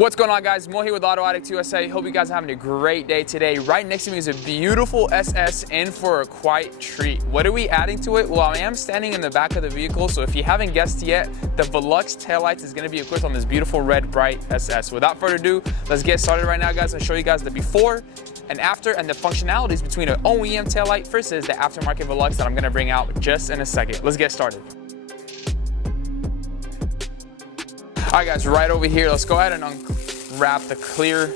What's going on, guys? Mo here with autoaddictusa. Hope you guys are having a great day today. Right next to me is a beautiful SS in for a quiet treat. What are we adding to it? Well, I am standing in the back of the vehicle, so if you haven't guessed yet, the Velox taillights is going to be equipped on this beautiful red bright SS. Without further ado, let's get started right now, guys. I'll show you guys the before and after and the functionalities between an OEM taillight versus the aftermarket Velox that I'm going to bring out just in a second. Let's get started. All right, guys, right over here, let's go ahead and unwrap the clear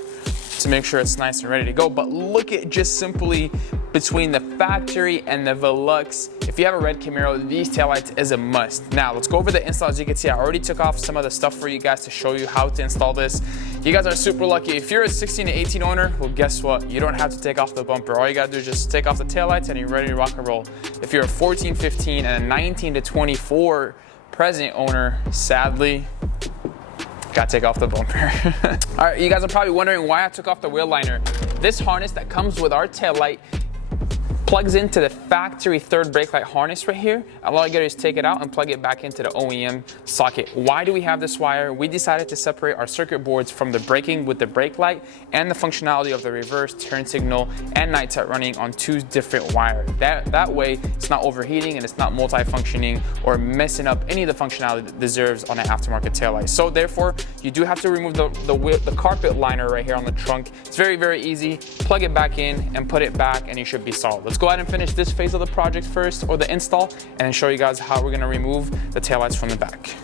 to make sure it's nice and ready to go. But look at just simply between the factory and the Velox. If you have a red Camaro, these taillights is a must. Now, let's go over the install. As you can see, I already took off some of the stuff for you guys to show you how to install this. You guys are super lucky. If you're a 16 to 18 owner, well, guess what? You don't have to take off the bumper. All you gotta do is just take off the taillights and you're ready to rock and roll. If you're a 14, 15, and a 19 to 24 present owner, sadly, gotta take off the bumper. All right, you guys are probably wondering why I took off the wheel liner. This harness that comes with our taillight plugs into the factory third brake light harness right here. All you gotta do is take it out and plug it back into the OEM socket. Why do we have this wire? We decided to separate our circuit boards from the braking with the brake light and the functionality of the reverse, turn signal, and night running on two different wires. That way, it's not overheating and it's not multi-functioning or messing up any of the functionality that deserves on an aftermarket taillight. So therefore, you do have to remove the carpet liner right here on the trunk. It's very, very easy. Plug it back in and put it back and you should be solid. Let's go ahead and finish this phase of the project first, or the install, and then show you guys how we're gonna remove the taillights from the back.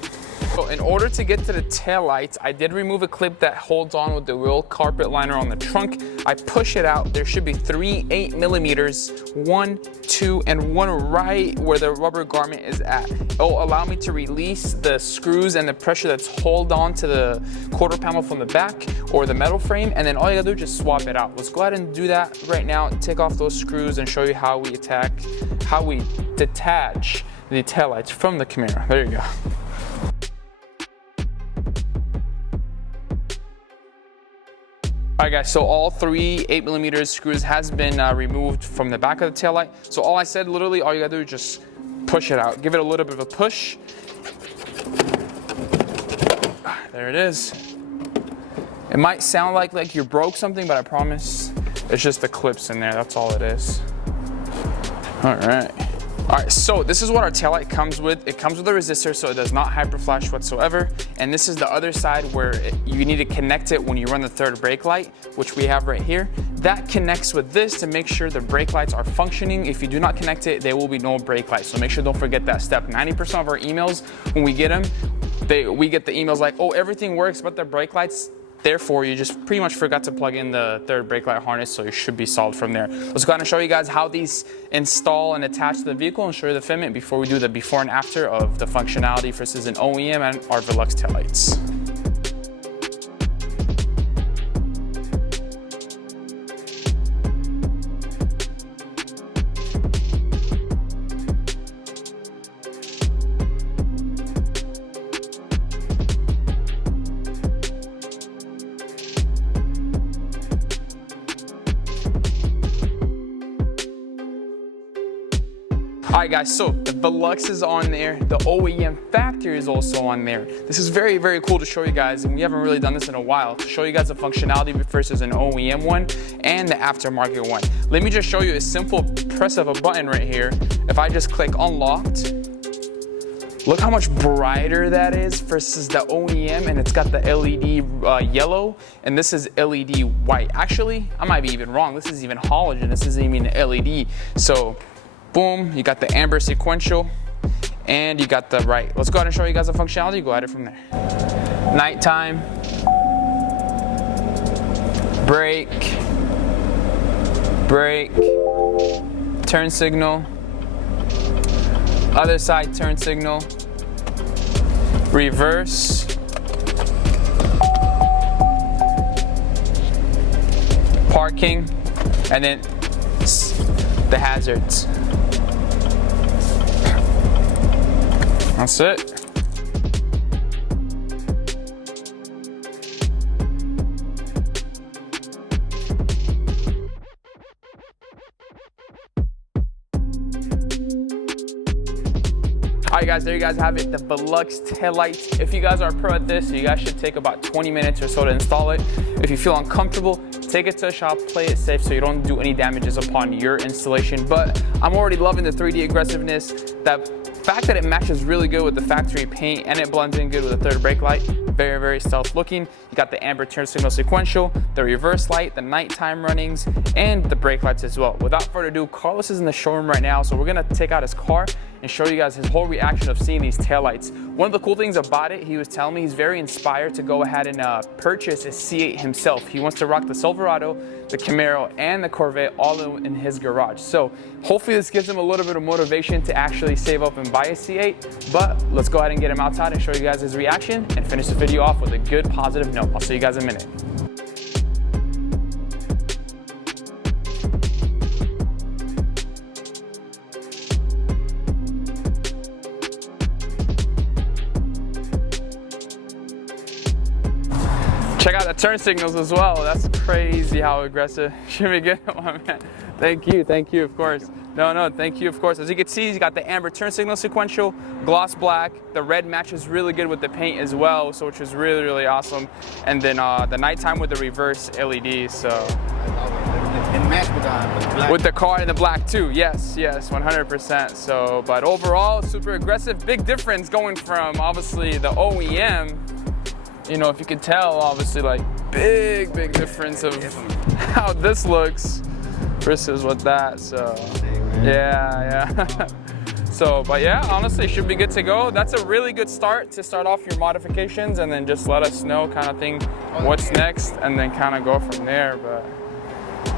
So in order to get to the taillights, I did remove a clip that holds on with the wheel carpet liner on the trunk. I push it out. There should be 3 8mm, 1, 2, and 1 right where the rubber garment is at. It'll allow me to release the screws and the pressure that's hold on to the quarter panel from the back or the metal frame, and then all you gotta do is just swap it out. Let's go ahead and do that right now. Take off those screws and show you how we detach the taillights from the Camaro. There you go. All right, guys, so all 3 8mm screws has been removed from the back of the taillight. So all I said, literally, all you gotta do is just push it out. Give it a little bit of a push. There it is. It might sound like you broke something, but I promise it's just the clips in there. That's all it is. All right. All right, so this is what our taillight comes with. It comes with a resistor, so it does not hyperflash whatsoever. And this is the other side where you need to connect it when you run the third brake light, which we have right here. That connects with this to make sure the brake lights are functioning. If you do not connect it, there will be no brake lights. So make sure, don't forget that step. 90% of our emails, when we get them, we get the emails like, oh, everything works but the brake lights. Therefore, you just pretty much forgot to plug in the third brake light harness, so you should be solid from there. Let's go ahead and show you guys how these install and attach to the vehicle and show you the fitment before we do the before and after of the functionality versus an OEM and our Velox taillights. All right, guys, so the Velox is on there. The OEM factory is also on there. This is very, very cool to show you guys, and we haven't really done this in a while, to show you guys the functionality versus an OEM one and the aftermarket one. Let me just show you a simple press of a button right here. If I just click unlocked, look how much brighter that is versus the OEM, and it's got the LED yellow, and this is LED white. Actually, I might be even wrong. This is even halogen. This isn't even LED. So, boom, you got the amber sequential, and you got the right. Let's go ahead and show you guys the functionality. Go at it from there. Nighttime, brake, turn signal, other side turn signal, reverse, parking, and then the hazards. That's it. All right, guys, there you guys have it, the Velox taillights. If you guys are a pro at this, you guys should take about 20 minutes or so to install it. If you feel uncomfortable, take it to a shop, play it safe so you don't do any damages upon your installation. But I'm already loving the 3D aggressiveness. That fact that it matches really good with the factory paint and it blends in good with the third brake light. Very, very stealth looking. You got the amber turn signal sequential, the reverse light, the nighttime runnings, and the brake lights as well. Without further ado, Carlos is in the showroom right now, so we're gonna take out his car and show you guys his whole reaction of seeing these taillights. One of the cool things about it, he was telling me he's very inspired to go ahead and purchase a C8 himself. He wants to rock the Silverado, the Camaro, and the Corvette all in his garage. So hopefully this gives him a little bit of motivation to actually save up and buy a C8. But let's go ahead and get him outside and show you guys his reaction and finish the video off with a good positive note. I'll see you guys in a minute. Check out the turn signals as well. That's crazy how aggressive. Should be good, my man. Thank you, of course. No, thank you, of course. As you can see, he's got the amber turn signal sequential, gloss black. The red matches really good with the paint as well, so which is really, really awesome. And then the nighttime with the reverse LED, so. And match with the black. With the car and the black too, yes, 100%. So, but overall, super aggressive. Big difference going from obviously the OEM. You know, if you could tell, obviously, like, big difference of how this looks versus what that, so, yeah. So, but yeah, honestly, should be good to go. That's a really good start to start off your modifications, and then just let us know kind of thing what's next, and then kind of go from there, but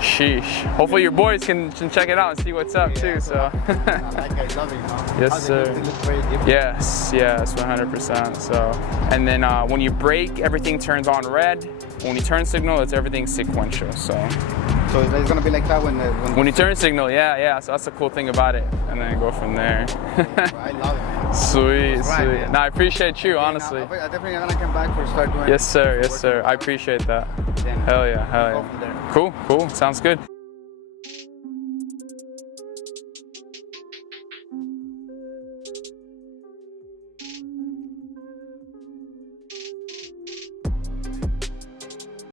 sheesh. Hopefully your boys can check it out and see what's up too, so. I love it, huh? Yes, sir. They look very different. Yes, 100%. So, and then when you brake, everything turns on red. When you turn signal, it's everything sequential. So it's gonna be like that when you turn signal, yeah. So that's the cool thing about it, and then go from there. I love it, man. Sweet. Man. No, I appreciate you, honestly. I'm definitely gonna come back for start doing. Yes, sir. I appreciate that. Then Hell yeah. go from there. Cool. Sounds good.